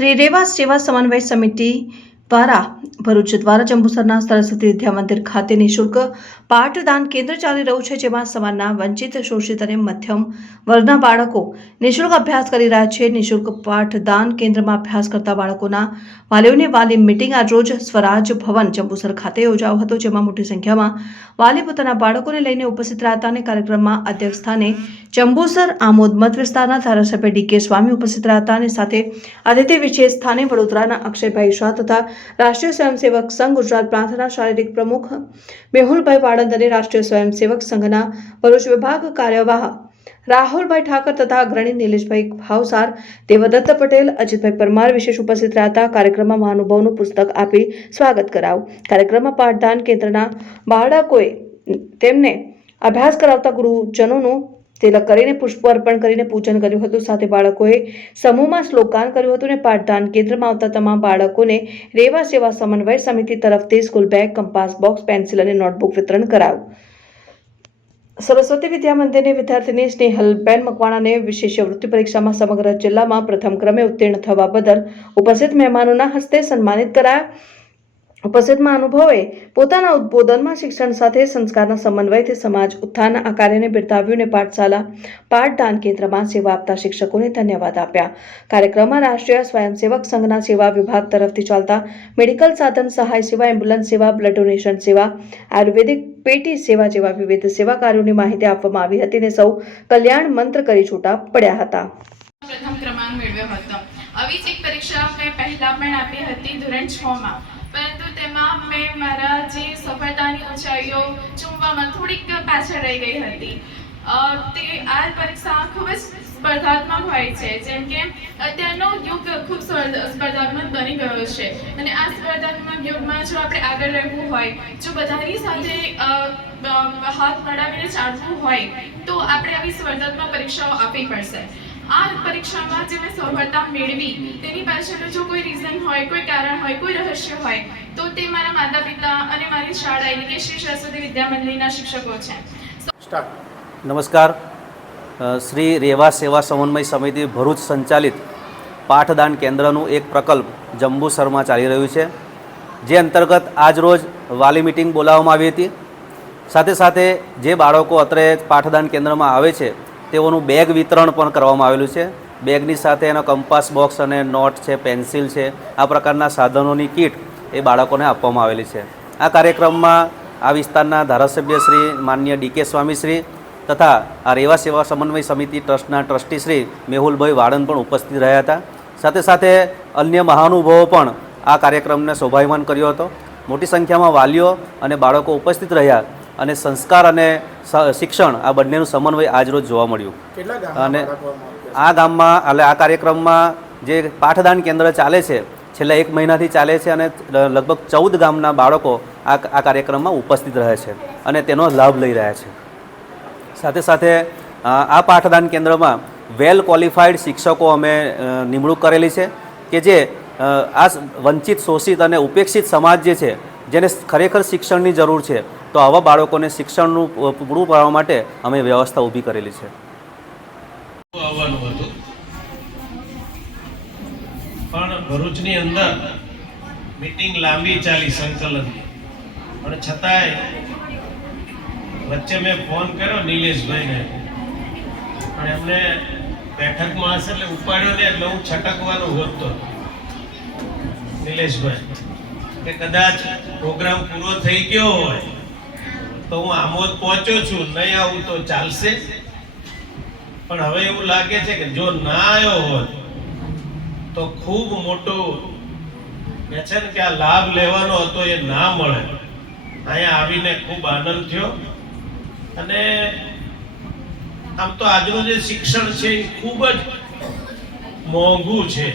શ્રી રેવા સેવા સમન્વય સમિતિ દ્વારા ભરૂચ દ્વારા જંબુસરના સરસ્વતી વિદ્યા મંદિર ખાતે નિઃશુલ્ક પાઠદાન કેન્દ્ર ચાલી રહ્યું છે, જેમાં સમાજના વંચિત, શોષિત અને મધ્યમ વર્ગના બાળકો નિઃશુલ્ક અભ્યાસ કરી રહ્યા છે. નિઃશુલ્ક પાઠદાન કેન્દ્રમાં અભ્યાસ કરતા બાળકોના વાલીઓની વાલી મીટિંગ આજરોજ સ્વરાજ ભવન જંબુસર ખાતે યોજાયો હતો, જેમાં મોટી સંખ્યામાં વાલી પોતાના બાળકોને લઈને ઉપસ્થિત રહ્યા હતા અને કાર્યક્રમમાં અધ્યક્ષ સ્થાને જંબુસર આમોદ મત વિસ્તારના ધારાસભ્ય ડી.કે. સ્વામી ઉપસ્થિત રહ્યા હતા અને સાથે અતિથિ વિશેષ સ્થાને વડોદરાના અક્ષયભાઈ શાહ તથા રાષ્ટ્રીય સ્વયંસેવક સંઘ ગુજરાત પ્રાંતના શારીરિક પ્રમુખ મેહુલભાઈ વાળંદ અને રાષ્ટ્રીય સ્વયંસેવક સંઘના ભરૂચ વિભાગ કાર્યવાહ રાહુલભાઈ ઠાકર તથા અગ્રણી નિલેશભાઈ ભાવસાર, દેવદત્ત પટેલ, અજીતભાઈ પરમાર વિશેષ ઉપસ્થિત રહ્યા હતા. કાર્યક્રમમાં મહાનુભાવોનું પુસ્તક આપી સ્વાગત કરાયું. કાર્યક્રમમાં પાઠદાન કેન્દ્રના બાળકોએ તેમને અભ્યાસ કરાવતા ગુરુજનોનું તિલક કરીને પુષ્પ અર્પણ કરીને પૂજન કર્યું હતું. સાથે બાળકોએ સમૂહમાં શ્લોકગાન કર્યું હતું અને પાઠદાન કેન્દ્રમાં આવતા તમામ બાળકોને રેવા સેવા સમન્વય સમિતિ તરફથી school bag, compass box, pencil અને નોટબુક વિતરણ કરાયું. સરસ્વતી વિદ્યા મંદિરની વિદ્યાર્થીની સ્નેહલબેન મકવાણાને વિશેષવૃત્તિ પરીક્ષામાં સમગ્ર જિલ્લામાં પ્રથમ ક્રમે ઉત્તીર્ણ થવા બદલ ઉપસ્થિત મહેમાનોના હસ્તે સન્માનિત કરાયા. ઉપસ્થિત મહાનુભાવોએ પોતાના ઉદ્બોધનમાં શિક્ષણ સાથે સંસ્કારના સમન્વયથી સમાજ ઉત્થાન આ કાર્યને બિરદાવ્યું અને પાઠશાલા પાઠદાન કેન્દ્રમાં સેવા આપતા શિક્ષકોને ધન્યવાદ આપ્યા. કાર્યક્રમમાં રાષ્ટ્રીય સ્વયંસેવક સંઘના સેવા વિભાગ તરફથી ચાલતા મેડિકલ સાધન સહાય સેવા, એમ્બ્યુલન્સ સેવા, બ્લડ ડોનેશન સેવા, આયુર્વેદિક પેટી સેવા જેવા વિવિધ સેવા કાર્યોની માહિતી આપવામાં આવી હતી અને સૌ કલ્યાણ મંત્ર કરી છૂટા પડ્યા હતા. પ્રથમ ક્રમાંક મેળવ્યો હતો. આવી જ એક પરીક્ષા મેં પહેલા પણ આપી હતી ધોરણ 6 માં, પરંતુ તેમાં મેં મારા જે સફળતાની ઊંચાઈઓ ચૂમવામાં થોડીક પાછળ રહી ગઈ હતી. તે આ પરીક્ષા ખૂબ જ સ્પર્ધાત્મક હોય છે, જેમ કે અત્યારનો યુગ ખૂબ સ્પર્ધાત્મક બની ગયો છે અને આ સ્પર્ધાત્મક યુગમાં જો આપણે આગળ રહેવું હોય, જો બધાની સાથે હાથ મળાવીને ચાલવું હોય, તો આપણે આવી સ્પર્ધાત્મક પરીક્ષાઓ આપવી પડશે. આ પરીક્ષામાં જે મેં સફળતા મેળવી તેની પાછળનું જો કોઈ રીઝન હોય, કોઈ કારણ હોય, કોઈ રહસ્ય હોય, તો તે મારા માતા પિતા અને મારી શાળા એટલે કે શ્રી સરસ્વતી વિદ્યા મંદિરના શિક્ષકો છે. નમસ્કાર. શ્રી રેવા સેવા સમન્વય સમિતિ ભરૂચ સંચાલિત પાઠદાન કેન્દ્રનું એક પ્રકલ્પ જંબુસરમાં ચાલી રહ્યું છે, જે અંતર્ગત આજરોજ વાલી મિટિંગ બોલાવવામાં આવી હતી. સાથે સાથે જે બાળકો અત્રે પાઠદાન કેન્દ્રમાં આવે છે તેઓનું બેગ વિતરણ પણ કરવામાં આવેલું છે. બેગની સાથે એનો કંપાસ બોક્સ અને નોટ છે, પેન્સિલ છે, આ પ્રકારના સાધનોની કીટ એ બાળકોને આપવામાં આવેલી છે. આ કાર્યક્રમમાં આ વિસ્તારના ધારાસભ્ય શ્રી માનનીય ડી.કે. સ્વામી શ્રી તથા આ રેવા સેવા સમન્વય સમિતિ ટ્રસ્ટના ટ્રસ્ટી શ્રી મેહુલભાઈ વાળંદ પણ ઉપસ્થિત રહ્યા હતા. સાથે સાથે અન્ય મહાનુભાવો પણ આ કાર્યક્રમને શોભાયમાન કર્યો હતો. મોટી સંખ્યામાં વાલીઓ અને બાળકો ઉપસ્થિત રહ્યા અને સંસ્કાર અને શિક્ષણ આ બંનેનું સમન્વય આજરોજ જોવા મળ્યું. અને આ ગામમાં એટલે આ કાર્યક્રમમાં જે પાઠદાન કેન્દ્ર ચાલે છે છેલ્લા 1 મહિનાથી ચાલે છે અને લગભગ 14 ગામના બાળકો આ કાર્યક્રમમાં ઉપસ્થિત રહે છે અને તેનો લાભ લઈ રહ્યા છે. સાથે સાથે આ પાઠદાન કેન્દ્રમાં વેલ ક્વોલિફાઈડ શિક્ષકો અમે નિમણૂક કરેલી છે કે જે આ વંચિત, શોષિત અને ઉપેક્ષિત સમાજ જે છે, જેને ખરેખર શિક્ષણની જરૂર છે, તો આવા બાળકોને શિક્ષણનું પૂરું પાડવા માટે અમે વ્યવસ્થા ઊભી કરેલી છે. આવવાનું હતું પણ ભરૂચની અંદર મીટિંગ લાંબી ચાલી સંકલનની, પણ છતાંય વચ્ચે મેં ફોન કર્યો નિલેશભાઈને અને એમને બેઠકમાં હશે એટલે ઉપાડ્યો ને, એટલે હું છટકવાનો હોતો નિલેશભાઈ કે કદાચ પ્રોગ્રામ પૂરો થઈ ગયો હોય તો હું આમોદ પહોંચ્યો છું, નહીં આવું તો ચાલશે. પણ હવે એવું લાગે છે કે જો ના આવ્યો હોત તો ખૂબ મોટું છે ને કે આ લાભ લેવાનો હતો એ ના મળે. અહીંયા આવીને ખૂબ આનંદ થયો. અને આમ તો આજનું જે શિક્ષણ છે એ ખૂબ જ મોંઘું છે.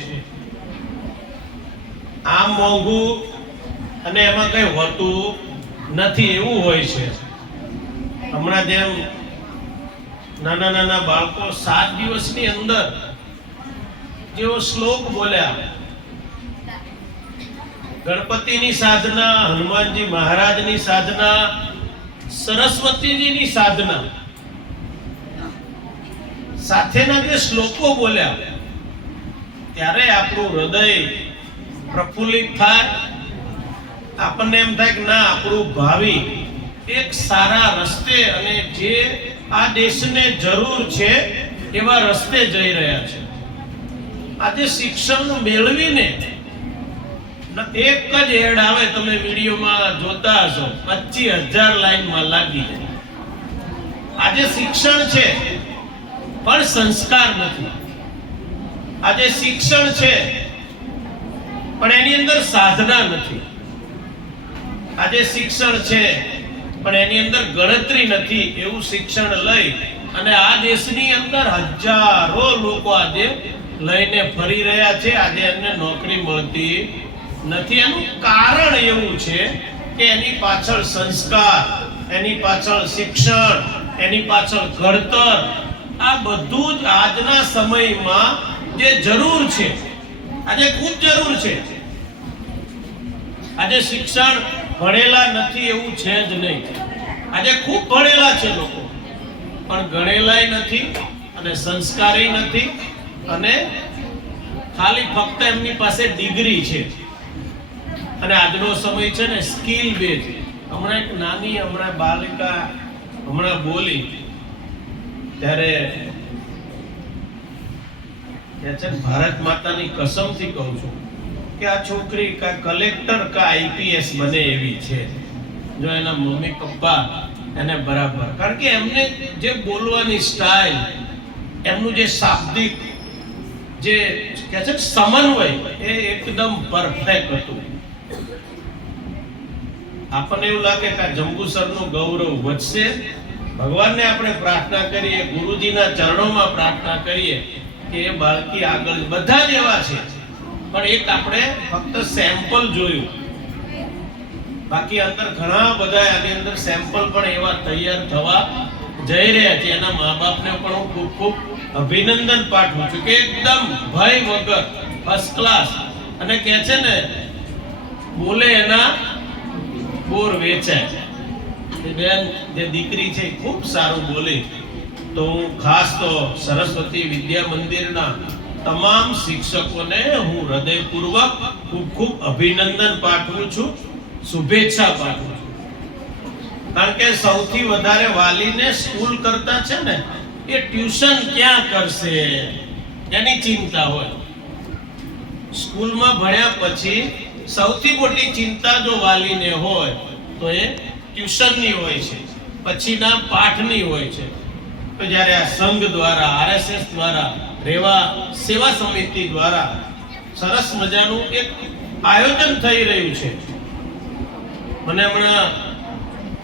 આમ મોંઘું અને એમાં કઈ હોતું નથી એવું હોય છે. હમણાં જેમ નાના નાના બાળકો 7 દિવસની અંદર જેવો શ્લોક બોલ્યા, ગણપતિની સાધના, હનુમાનજી મહારાજની સાધના, સરસ્વતીજીની સાધના, સાથેના જે શ્લોકો બોલ્યા ત્યારે આપણું હૃદય પ્રફુલ્લિત થાય, આપણને એમ થાય કે ના, આપણું ભાવિ એક સારા રસ્તે અને જે આ દેશને જરૂર છે એવા રસ્તે જઈ રહ્યા છે. આજે શિક્ષણ મેળવીને એક જ એડ આવે, તમે વિડીયોમાં જોતા હશો, 25,000 લાઈનમાં લાગી જાય. આજે શિક્ષણ છે પણ સંસ્કાર નથી. આજે શિક્ષણ છે પણ એની અંદર સાધના નથી. આજે શિક્ષણ છે પણ એની અંદર ગણતરી નથી. એવું શિક્ષણ લઈ અને આ દેશની અંદર હજારો લોકો આજે લઈને ફરી રહ્યા છે. આજે એમને નોકરી મળતી નથી. એનું કારણ એવું છે કે એની પાછળ સંસ્કાર, એની પાછળ શિક્ષણ, એની પાછળ ઘડતર, આ બધું જ આજના સમયમાં જે જરૂર છે, આજે ખૂબ જરૂર છે. આજે શિક્ષણ ભણેલા નથી એવું છે જ નહીં. આજે ખૂબ ભણેલા છે લોકો, પણ ગણેલાય નથી અને સંસ્કારી નથી, અને ખાલી ફક્ત એમની પાસે ડિગ્રી છે. અને આજનો સમય છે ને સ્કિલ બેઝ. હમણાં એક નાની બાલિકા બોલી ત્યારે કે છે, ભારત માતાની કસમથી કહું છું કે આ છોકરી કા કલેક્ટર કા આઈપીએસ બને એવી છે, જો એના મમ્મી પપ્પા એને બરાબર. કારણ કે એમને જે બોલવાની સ્ટાઇલ, એમનું જે શાબ્દિક જે કહે છે સમન્વય, એ એકદમ પરફેક્ટ હતું. આપણને એવું લાગે કે આ જંબુસરનું ગૌરવ વધશે. ભગવાનને આપણે પ્રાર્થના કરીએ, ગુરુજીના ચરણોમાં પ્રાર્થના કરીએ કે એ બાળકી આગળ, બધા જ એવા છે, પણ એક આપણે ફક્ત સેમ્પલ જોયું, બાકી અંદર ઘણા બધા આની અંદર સેમ્પલ પણ એવા તૈયાર થવા જઈ રહ્યા છે. એના મા બાપને પણ હું ખૂબ ખૂબ અભિનંદન પાઠવું છું કે એકદમ ભય વગર ફર્સ્ટ ક્લાસ, અને કહે છે ને, બોલે એના બોર વેચાય. બેન જે દીકરી છે ખૂબ સારું બોલી. તો હું ખાસ તો સરસ્વતી વિદ્યા મંદિરના તમામ શિક્ષકોને હું હૃદયપૂર્વક ખૂબ ખૂબ અભિનંદન પાઠવું છું, શુભેચ્છા પાઠવું છું. કારણ કે સૌથી વધારે વાલીને સ્કૂલ કરતા છે ને એ ટ્યુશન ક્યાં કરશે એની ચિંતા હોય. સ્કૂલમાં ભણ્યા પછી સૌથી મોટી ચિંતા જો વાલીને હોય તો એ ટ્યુશનની હોય છે, પછીના પાઠની હોય છે. તો જ્યારે આ સંઘ દ્વારા, આરએસએસ દ્વારા, રેવા સેવા સમિતિ દ્વારા સરસ મજાનું એક આયોજન થઈ રહ્યું છે. મને હમણાં